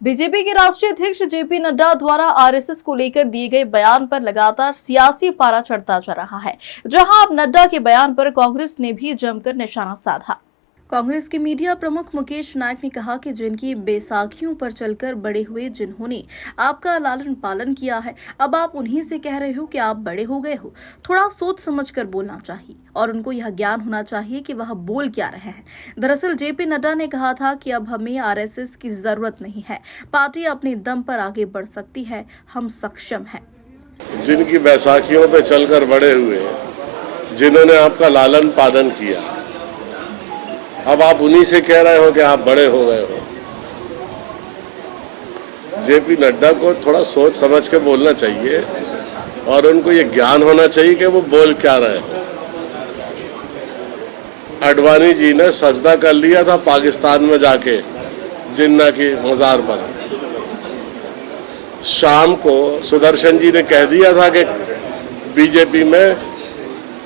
BJP के राष्ट्रीय अध्यक्ष जेपी नड्डा द्वारा आरएसएस को लेकर दिए गए बयान पर लगातार सियासी पारा चढ़ता जा रहा है। जहां अब नड्डा के बयान पर कांग्रेस ने भी जमकर निशाना साधा। कांग्रेस के मीडिया प्रमुख मुकेश नायक ने कहा कि जिनकी बैसाखियों पर चलकर बड़े हुए, जिन्होंने आपका लालन पालन किया है, अब आप उन्हीं से कह रहे हो कि आप बड़े हो गए हो। थोड़ा सोच समझकर बोलना चाहिए और उनको यह ज्ञान होना चाहिए कि वह बोल क्या रहे हैं। दरअसल जेपी नड्डा ने कहा था कि अब हमें आरएसएस की जरूरत नहीं है, पार्टी अपने दम पर आगे बढ़ सकती है, हम सक्षम हैं। जिनकी बैसाखियों पे चलकर बड़े हुए, जिन्होंने आपका लालन पालन किया, अब आप उन्हीं से कह रहे हो कि आप बड़े हो गए हो। जेपी नड्डा को थोड़ा सोच समझ के बोलना चाहिए और उनको ये ज्ञान होना चाहिए कि वो बोल क्या रहे हैं। अडवाणी जी ने सजदा कर लिया था पाकिस्तान में जाके जिन्ना की मजार पर। शाम को सुदर्शन जी ने कह दिया था कि बीजेपी में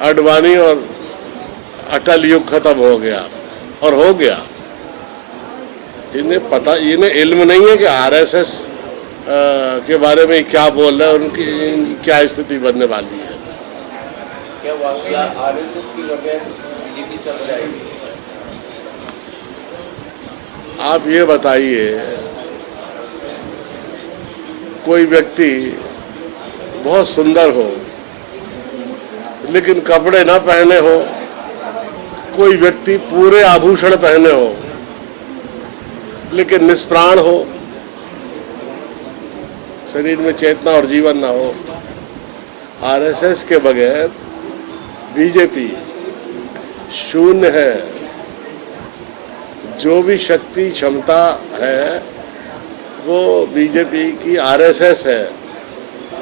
अडवाणी और अटल युग खत्म हो गया, और हो गया। इन्हें पता, इन्हें इल्म नहीं है कि आरएसएस के बारे में क्या बोल रहे हैं, उनकी क्या स्थिति बनने वाली है। क्या वाकया आरएसएस की वजह बीजेपी चल जाएगी? आप ये बताइए, कोई व्यक्ति बहुत सुंदर हो लेकिन कपड़े ना पहने हो, कोई व्यक्ति पूरे आभूषण पहने हो लेकिन निष्प्राण हो, शरीर में चेतना और जीवन ना हो। आरएसएस के बगैर बीजेपी शून्य है। जो भी शक्ति क्षमता है वो बीजेपी की आरएसएस है।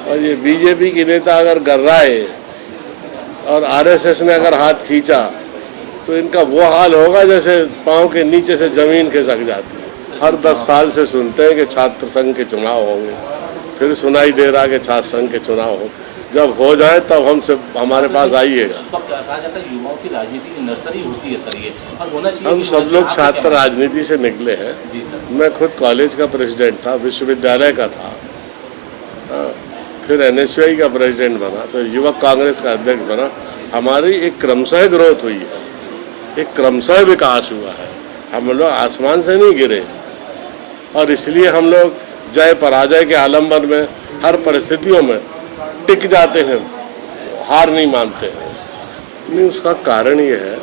और ये बीजेपी की नेता अगर गर्राए और आरएसएस ने अगर हाथ खींचा तो इनका वो हाल होगा जैसे पांव के नीचे से जमीन खिसक जाती है। हर 10 साल से सुनते हैं कि छात्र संघ के चुनाव होंगे, फिर सुनाई दे रहा कि छात्र संघ के चुनाव हो। जब हो जाए तब हमसे हमारे पास आइएगा। कहा जाता है युवाओं की राजनीति की नर्सरी होती है सर, ये और होना चाहिए। हम सब लोग छात्र राजनीति से निकले हैं। मैं खुद कॉलेज का प्रेसिडेंट था, विश्वविद्यालय का था, फिर एनएसयूआई का प्रेसिडेंट बना, तो युवक कांग्रेस का अध्यक्ष बना। हमारी एक क्रमशः ग्रोथ हुई है, एक क्रमशः विकास हुआ है। हम लोग आसमान से नहीं गिरे और इसलिए हम लोग जय पराजय के आलंबन में हर परिस्थितियों में टिक जाते हैं, हार नहीं मानते हैं। नहीं, उसका कारण ये है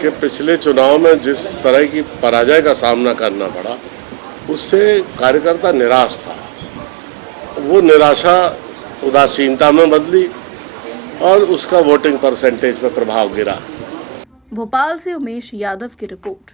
कि पिछले चुनाव में जिस तरह की पराजय का सामना करना पड़ा, उससे कार्यकर्ता निराश था। वो निराशा उदासीनता में बदली और उसका वोटिंग परसेंटेज पर प्रभाव गिरा। भोपाल से उमेश यादव की रिपोर्ट।